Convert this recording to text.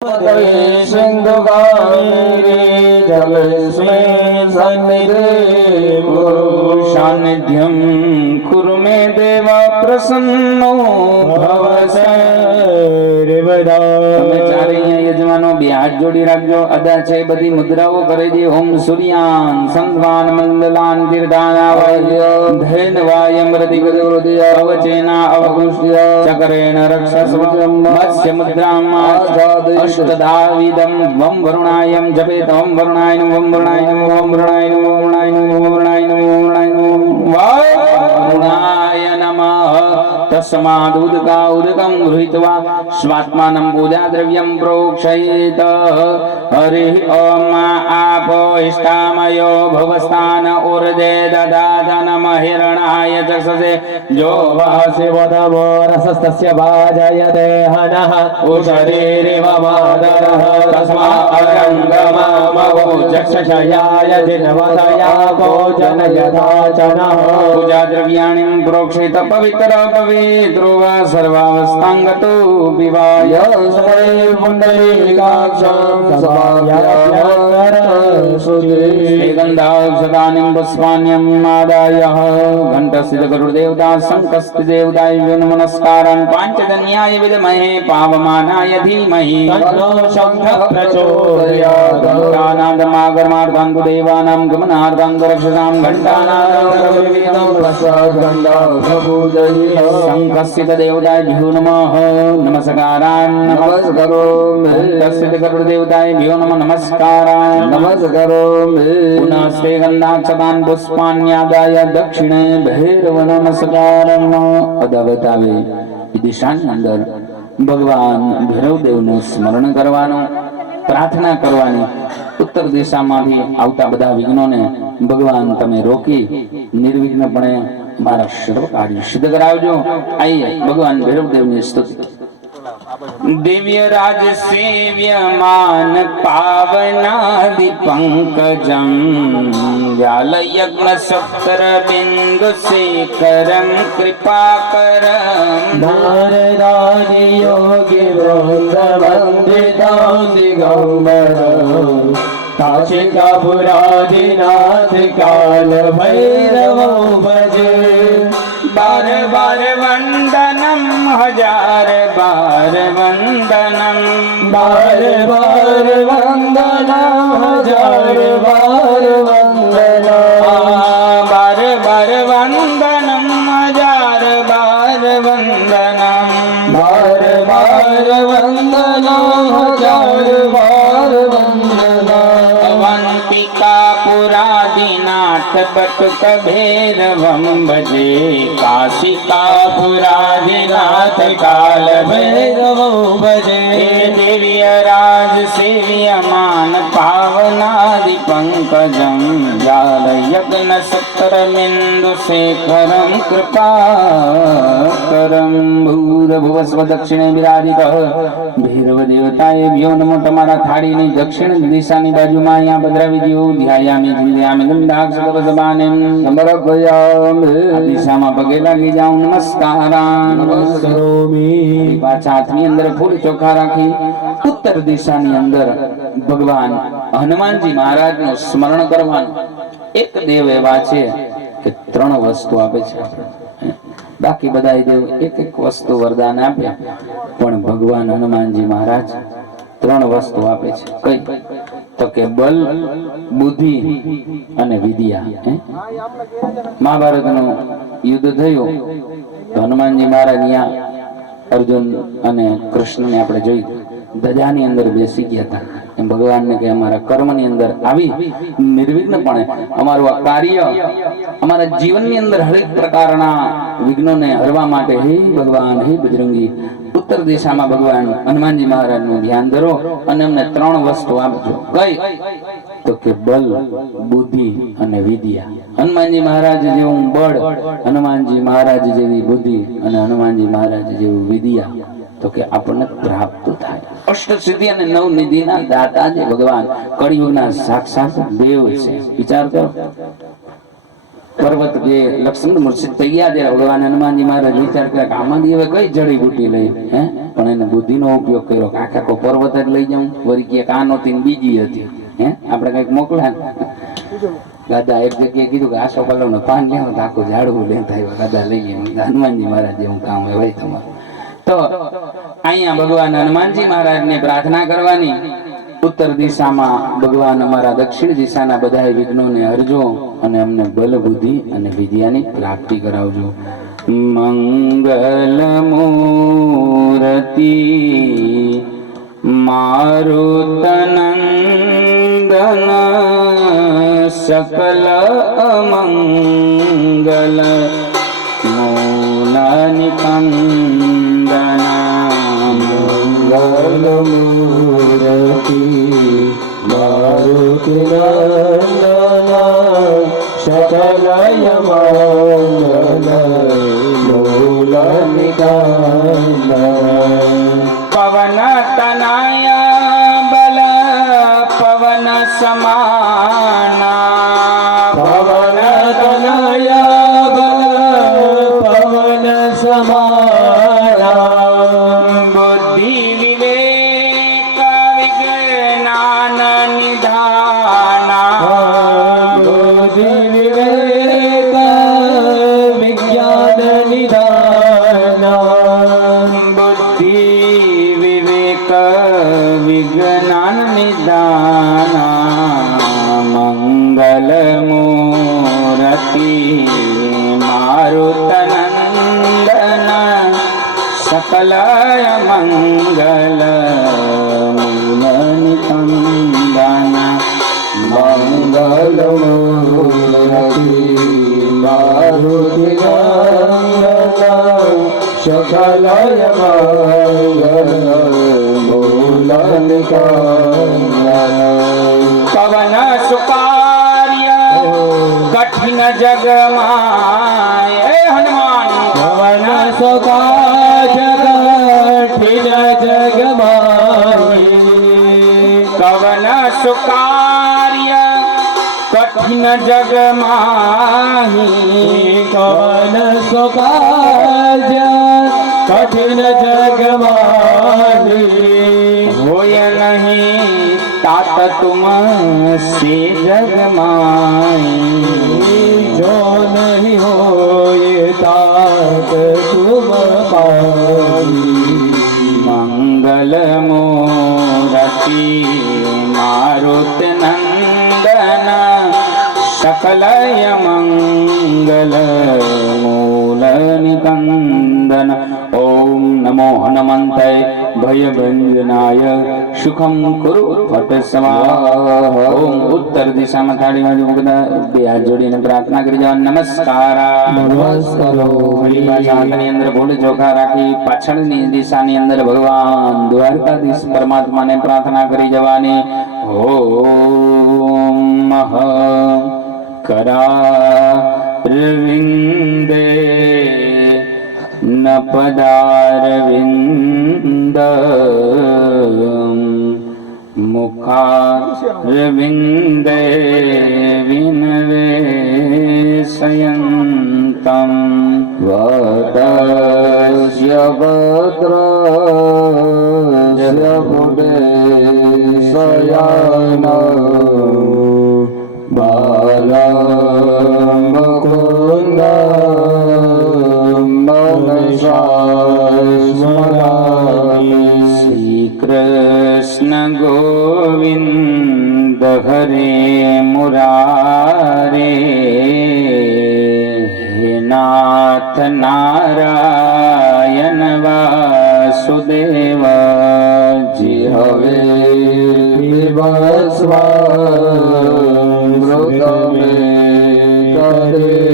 સિંધુ કાવેરી જલેસ્મિન સન્નિધિ સાનિધ્યમ કુરુ મે દેવા પ્રસન્નો ભવ તમે ચારે યજમાનો બે હાથ જોડી રાખજો. અદા છે બધી મુદ્રાઓ કરી દે. ઓમ સૂર્યાન સંધવાન મંડલાન તીર્ધાના ધૈન વાયમ રતિ ગરુદય અવચેના અવગુષ્ય ચકરેણ રક્ષસ્વમ મત્સ્ય મુદ્રામ અષ્ટધાવિદમ વમ વરુણાયમ જપેત ઓમ વરુણાય નમઃ ઓમ વરુણાય નમઃ ઓમ વરુણાય નમઃ ઓમ વરુણાય નમઃ ઓમ વરુણાય નમઃ ઓમ વરુણાય નમઃ વરુણાય નમઃ. તસ્માદ ઉદકા ઉદકમ ગૃહીત્વા સ્વાત્માનં પૂજા દ્રવ્યમ પ્રોક્ષયેત. હરિ ઓમ આપો ઇષ્ટામયો ભવસ્થાન ઉર્જે દદાતન હિરણાય ચક્ષસે જો વાસે વદવો રસસ્તસ્ય ભાજયતે હનઃ ઉશરીરિવ માદરઃ તસ્મા અરંગમમવો ચક્ષશયાય દિનવદયા ભોજન યથાચનઃ. પૂજા દ્રવ્યાણિ પ્રોક્ષિત પવિત્ર પવિત્રો વા સર્વાવસ્થાંગતો વિવાય સ્વય પુંડલીકાક્ષં ગંધાક્ષતાનિ પુષ્પાણ્યમ આદાય ઘંટસ્થિત ગરુડદેવતા શંખસ્થિતદેવતાય નમસ્કારાન પાંચજન્યાય વિદ્મહે પાવમાનાય ધીમહિ તન્નો શંખઃ પ્રચોદયાત. ઘંટાનાદમાગર્માર્ધાંતુ દેવાનાં ગમનાર્ધાંતુ રક્ષસાં ઘંટાનાદં વિવિધં પ્રસાદગંધં પ્રપૂજયે શંખસ્થિત દેવતાભ્યો નમઃ નમસ્કારાન નમસ્કારોમિ. ઘંટસ્થિત ગરુડદેવતાભ્યો નમઃ નમસ્કારાન નમસ્કારોમિ. પુનઃ ગંધાક્ષતાન પુષ્પાણ્યાદાય દક્ષિણે ભૈરવ નમસ્કારમ. અદા બતાવે દિશાની અંદર ભગવાન ભૈરવદેવનું સ્મરણ કરવાનું, પ્રાર્થના કરવાની. ઉત્તર દિશામાંથી આવતા બધા વિઘ્નોને ભગવાન તમે રોકી નિર્વિઘ્નપણે મારા સર્વ કાર્ય સિદ્ધ કરાવજો. આઈએ ભગવાન ભૈરવદેવની સ્તુતિ. દિવ્ય રાજ સેવ્યમાન પાવનાદિ પંકજમ વ્યાલ યજ્ઞ સપ્તર બિંદુ શેખરમ કૃપાકરમ નારદાદિ યોગી વૃંદ વંદિતા દિગંબર કાશિકાપુરાધિનાથ કાલ ભૈરવો ભજે. બાર બાર વંદનમ હજાર બાર વંદનમ બાર બાર વંદના હજાર બાર વંદના બાર બાર વંદનમ હજાર બાર વંદનમ બાર બાર વંદના હજાર બાર વંદના અવંતિકા પુરાદિનાથ બટુક ભૈરવમ ભજે. કાશિકા પુરાદિનાથ કાલ ભૈરવો ભજે. દિવ્ય રાજ સેવ્યમાન પાવનાદિ પંકજમ જાલ યજ્ઞ સત્તર બિંદુ શેખરમ કૃપાકરમ. ભૂર્ભુવઃ સ્વ દક્ષિણે વિરાજિત ભૈરવ દેવતાએ ભ્યો નમો. તમારા થાળીની દક્ષિણ દિશાની બાજુમાં અહીંયા પધરાવી દો. ધ્યાયામિ ચિંતયામિ ગંધાક્ષતવસમાનિમ સમર્પયામિ. આ દિશામાં પગે લાગી જાઉં. નમસ્કારાન નમસ્કારોમિ. પાછા હાથની અંદર ફૂલ ચોખા રાખી ઉત્તર દિશાની અંદર ભગવાન હનુમાનજી મહારાજનું સ્મરણ કરવાનું. એક દેવ એવા છે કે ત્રણ વસ્તુ આપે છે. બાકી બધા દેવ એક એક વસ્તુ વરદાન આપ્યા, પણ ભગવાન હનુમાનજી મહારાજ ત્રણ વસ્તુ આપે છે. કઈ? તો કે બલ, બુદ્ધિ અને વિદ્યા. મહાભારતનું યુદ્ધ થયું તો હનુમાનજી મહારાજ અહીંયા અર્જુન અને કૃષ્ણને આપણે જોઈ ધજાની અંદર બેસી ગયા હતા. એમ ભગવાનને કે અમારા કર્મની અંદર આવી નિર્વિઘ્નપણે અમારું આ કાર્ય, અમારા જીવનની અંદર હરેક પ્રકારના વિઘ્નોને હરવા માટે હે ભગવાન, હે બજરંગી, ઉત્તર દિશામાં ભગવાન હનુમાનજી મહારાજનું ધ્યાન ધરો અને અમને ત્રણ વસ્તુ આપજો. કઈ? તો કે બલ, બુદ્ધિ અને વિદ્યા. હનુમાનજી મહારાજ જેવું બળ, હનુમાનજી મહારાજ જેવી બુદ્ધિ અને હનુમાનજી મહારાજ જેવું વિદ્યા તો કે આપણને પ્રાપ્ત થાય. અષ્ટ સિદ્ધિ અને નવ નિધિના દાતા જે ભગવાન કળિયુગના સાક્ષાત દેવ છે. વિચાર કરો. પર્વત જે લક્ષ્મણ મુર્શિદ તૈયાર છે ભગવાન હનુમાનજી મહારાજ વિચાર કરે કે આમાંથી હવે કઈ જડીબુટી લઈ હે પણ એને બુદ્ધિનો ઉપયોગ કર્યો કે આખો પર્વત જ લઈ જાઉં વળી કે કાનો હતી ને બીજી હતી હે આપણે કઈક મોકલા દાદા એક જગ્યાએ કીધું કે આસો પલ્લવ ને પાન લેવું તો આખું ઝાડવું લેતા આવ્યો દાદા લઈ ગયા હનુમાનજી મહારાજ જેવું કામ હોય ભાઈ તમારું તો અહીંયા ભગવાન હનુમાનજી મહારાજને પ્રાર્થના કરવાની ઉત્તર દિશામાં ભગવાન અમારા દક્ષિણ દિશાના બધા વિઘ્નોને હરજો અને અમને બલ બુદ્ધિ અને વિદ્યાની પ્રાપ્તિ કરાવજો મંગલ મૂર્તિ મારુતનંદન સકલ અમંગલ મૂલ નિકંદન મૂર્તિ મારુતિનંદન સકલય મંગલ મૂલ નિકંદન પવન તનય બલ પવન સમાના પવન તનય બલ પવન સમાના બુદ્ધિ વિવેક વિજ્ઞાન નિધાના બુદ્ધિ વિવેક વિજ્ઞાન નિધાન બુદ્ધિ વિવેક વિજ્ઞાન નિધાના મંગલ મૂર્તિ મારુતનંદન સકલય મંગલ મૂલ નિકંદન મંગલ મૂર્તિ મારુતિનંદન સકલય મંગલ મૂલ નિકંદન પવન સુકાર્ય કઠિન જગમાય હનુમાન પવન સુકાજ કઠિન જગમાઈ કવન સુકાર્ય કઠિન જગમાહી કવન સુકાજ કઠિન જગમાઈ હોય નહીં તાત તુમ સે જગમાઈ જો નહીં હોય તાત તુમ પાઈ મંગલ મૂર્તિ મારુતનંદન સકલય મંગલ મૂલ નિકંદન ઓમ નમો હનુમંતાય ભયભંજનાય સુખમ કુરુ ફટ સ્વાહા ઓમ ઉત્તર દિશામાં થાળી બાજુ બધા બે હાથ જોડીને પ્રાર્થના કરી જવા નમસ્કાર નમસ્કારો હાથની અંદર ભૂલ ચોખા રાખી પાછળની દિશાની અંદર ભગવાન દ્વારકાધીશ પરમાત્માને પ્રાર્થના કરી જવાની ઓમ करारविन्दे न पदारविन्द मुखारविन्दे विनवेशयन्तं वटस्य भद्रस्य बुधे शयानः बालं मुकुन्दं मनसा स्मरामि श्रीकृष्ण गोविन्द हरे मुरारे हे नाथ नारायण वासुदेव जी हवे विवस्वा मृतमे करे